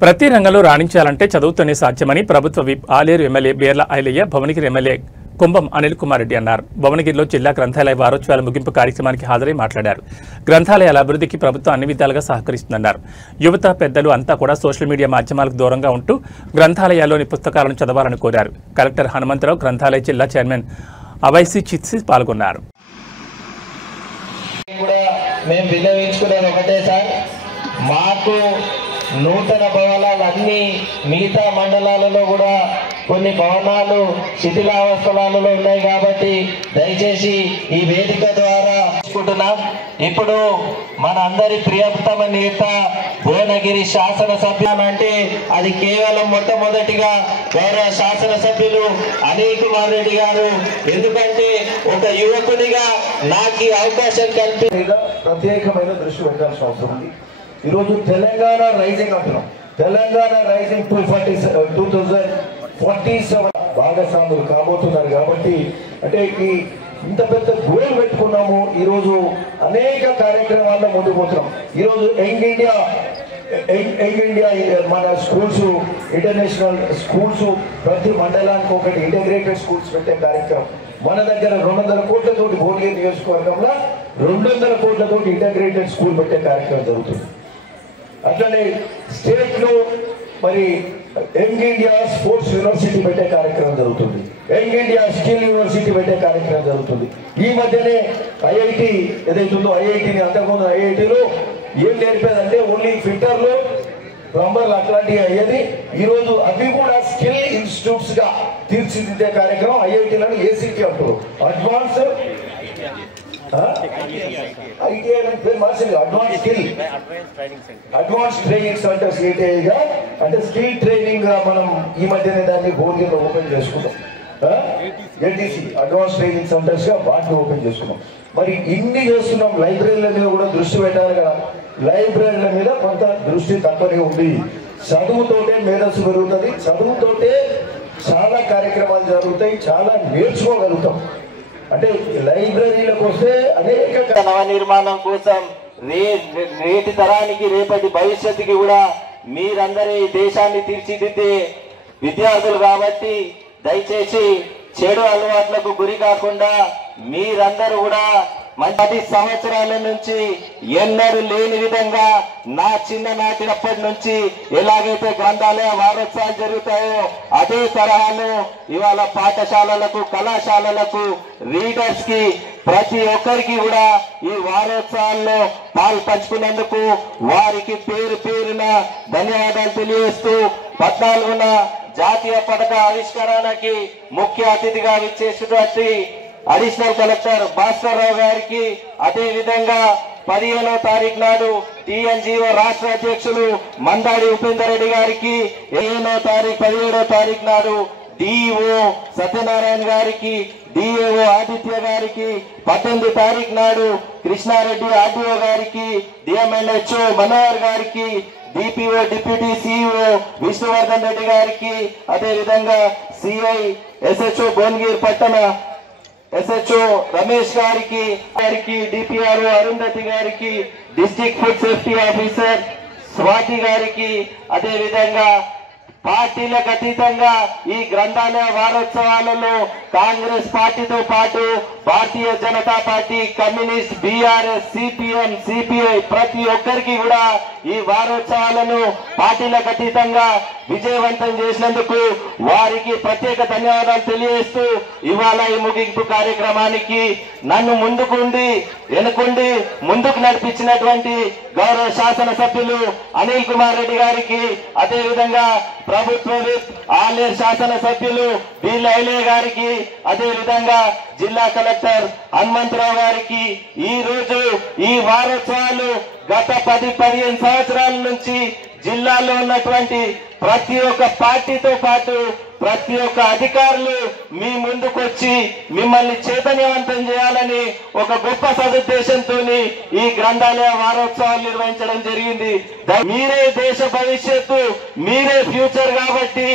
ప్రతి రంగంలో రాణించాలంటే చదువుతోనే సాధ్యమని ప్రభుత్వ whip Aleru MLA Beerla Ailayya Bhuvanagiri MLA కుంభం అనిల్ కుమార్ రెడ్డి అన్నారు. భువనగిరిలో జిల్లా గ్రంథాలయ వారోత్సవాల ముగింపు కార్యక్రమానికి హాజరై మాట్లాడారు. గ్రంథాలయాల అభివృద్ధికి ప్రభుత్వం అన్ని విధాలుగా సహకరిస్తుందన్నారు. యువత పెద్దలు అంతా కూడా సోషల్ మీడియా మాధ్యమాలకు దూరంగా ఉంటూ గ్రంథాలయాల్లోని పుస్తకాలను చదవాలని కోరారు. కలెక్టర్ హనుమంతరావు, గ్రంథాలయ జిల్లా చైర్మన్ అభైసి చిత్సి పాల్గొన్నారు. మేము విన్నవించుకునేది ఒకటే సార్, మాకు నూతన భవనాలన్నీ మిగతా మండలాలలో కూడా కొన్ని భవనాలు శిథిలావస్థలలో ఉన్నాయి కాబట్టి దయచేసి ఈ వేదిక ద్వారా తీసుకుంటున్నాం. ఇప్పుడు మన అందరి ప్రియతమ నేత భువనగిరి శాసనసభ్యులు అంటే అది కేవలం మొట్టమొదటిగా గౌరవ శాసనసభ్యులు అనిల్ కుమార్ రెడ్డి గారు. ఎందుకంటే ఒక యువకునిగా నాకు ఈ అవకాశం కల్పి ప్రత్యేకమైన దృష్టి పెట్టాల్సిన అవసరం ఉంది. ఈరోజు తెలంగాణ రైజింగ్ అంటున్నాం. తెలంగాణ రైజింగ్ 2047 భాగస్వాములు కాబోతున్నారు కాబట్టి అంటే ఈ ఇంత పెద్ద గోల్ పెట్టుకున్నాము. ఈరోజు అనేక కార్యక్రమాల్లో ముందుకు పోతున్నాం. ఈరోజు యంగ్ ఇండియా మన స్కూల్స్, ఇంటర్నేషనల్ స్కూల్స్, ప్రతి మండలానికి ఒకటి ఇంటిగ్రేటెడ్ స్కూల్స్ పెట్టే కార్యక్రమం మన దగ్గర 200 కోట్లతోటి భువనగిరి నియోజకవర్గంలో 200 కోట్లతోటి ఇంటిగ్రేటెడ్ స్కూల్ పెట్టే కార్యక్రమం జరుగుతుంది. అట్లనే స్టేట్ లో మరి యంగ్ ఇండియా స్పోర్ట్స్ యూనివర్సిటీ పెట్టే కార్యక్రమం జరుగుతుంది. యంగ్ ఇండియా స్కిల్ యూనివర్సిటీ పెట్టే కార్యక్రమం జరుగుతుంది. ఈ మధ్యనే ఐఐటి ఏదైతుందో ఐఐటిని అంతకుముందు ఐఐటిలో ఏం నేర్పేదంటే ఓన్లీ ఫిట్టర్లు, ప్లంబర్లు అట్లాంటివి అయ్యేది. ఈరోజు అవి కూడా స్కిల్ ఇన్స్టిట్యూట్స్ గా తీర్చిదిద్దే కార్యక్రమం ఐఐటీలను ఏసీటీ అంటారు. అడ్వాన్స్ అడ్వాన్స్ ట్రైనింగ్ సెంటర్స్ ఏటీఐగా అంటే స్కిల్ ట్రైనింగ్ మనం ఈ మధ్యనే దాన్ని భువనగిరిలో ఓపెన్ చేసుకున్నాం. ఏటీసీ అడ్వాన్స్ ట్రైనింగ్ సెంటర్స్ గా వాటిని ఓపెన్ చేసుకున్నాం. మరి ఇన్ని చేస్తున్నాం. లైబ్రరీల మీద కూడా దృష్టి పెట్టాలి కదా. లైబ్రరీల మీద కొంత దృష్టి తక్కువనే ఉంది. చదువుతోటే మేధస్సు పెరుగుతుంది. చదువుతోటే చాలా కార్యక్రమాలు జరుగుతాయి, చాలా నేర్చుకోగలుగుతాం. అంటే లైబ్రరీలకు వస్తే అనేక నవ నిర్మాణం కోసం నేటి తరానికి రేపటి భవిష్యత్తుకి కూడా మీరందరి దేశాన్ని తీర్చిదిద్దే విద్యార్థులు కాబట్టి దయచేసి చెడు అలవాట్లకు గురి కాకుండా మీరందరూ కూడా 10 సంవత్సరాల నుంచి ఎన్నడూ లేని విధంగా నా చిన్ననాటినప్పటి నుంచి ఎలాగైతే గ్రంథాలయ వారోత్సవాలు జరుగుతాయో అదే తరహాలో ఇవాళ పాఠశాలలకు, కళాశాలలకు, రీడర్స్ కి ప్రతి ఒక్కరికి కూడా ఈ వారోత్సవాల్లో పాలు పంచుకున్నందుకు వారికి పేరు పేరున ధన్యవాదాలు తెలియజేస్తూ 14న జాతీయ పథక ఆవిష్కరణకి ముఖ్య అతిథిగా విచ్చేసినటువంటి అడిషనల్ కలెక్టర్ భాస్కర్ రావు గారికి, అదే విధంగా 15వ తారీఖు నాడు టీఎన్జీఓ రాష్ట్ర అధ్యక్షులు మందాడి ఉపేందర్ రెడ్డి గారికి, 17వ తారీఖు నాడు డిఓ సత్యనారాయణ గారికి, డిఏఓ ఆదిత్య గారికి, 18వ తారీఖు నాడు కృష్ణారెడ్డి ఆర్డీఓ గారికి, డిఎంఎన్హెచ్ఓ మనోహర్ గారికి, DPO deputy CEO Vishnuvardhan Reddy గారికి, అదే విధంగా సిఐ ఎస్హెచ్ఓ భువనగిరి పట్టణ ఎస్హెచ్ఓ రమేష్ గారికి, డిపిఆర్ఓ అరుంధతి గారికి, district food safety officer Swathi గారికి, అదే విధంగా పార్టీలకు అతీతంగా ఈ గ్రంథాలయ వారోత్సవాలలో కాంగ్రెస్ పార్టీతో పాటు Bharatiya Janata Party, communist, BRS, CPM, CPI ప్రతి ఒక్కరికి కూడా ఈ వారోత్సవాలను పార్టీలకు అతీతంగా విజయవంతం చేసినందుకు వారికి ప్రత్యేక ధన్యవాదాలు తెలియజేస్తూ ఇవాళ ఈ ముగింపు కార్యక్రమానికి నన్ను వెనుకుండి ముందుకు నడిపించినటువంటి గౌరవ శాసనసభ్యులు అనిల్ కుమార్ రెడ్డి గారికి, అదే విధంగా ప్రభుత్వ విప్ ఆలేరు శాసనసభ్యులు బీర్ల ఐలయ్య గారికి, అదే విధంగా జిల్లా కలెక్టర్ హనుమంతరావు గారికి ఈ రోజు ఈ వారోత్సవాలు గత 10-15 సంవత్సరాల నుంచి జిల్లాలో ఉన్నటువంటి ప్రతి ఒక్క పార్టీతో పాటు ప్రతి ఒక్క అధికారులు మీ ముందుకు వచ్చి మిమ్మల్ని చైతన్యవంతం చేయాలని ఒక గొప్ప సదుద్దేశంతో ఈ గ్రంథాలయ వారోత్సవాలు నిర్వహించడం జరిగింది. మీరే దేశ భవిష్యత్తు, మీరే ఫ్యూచర్ కాబట్టి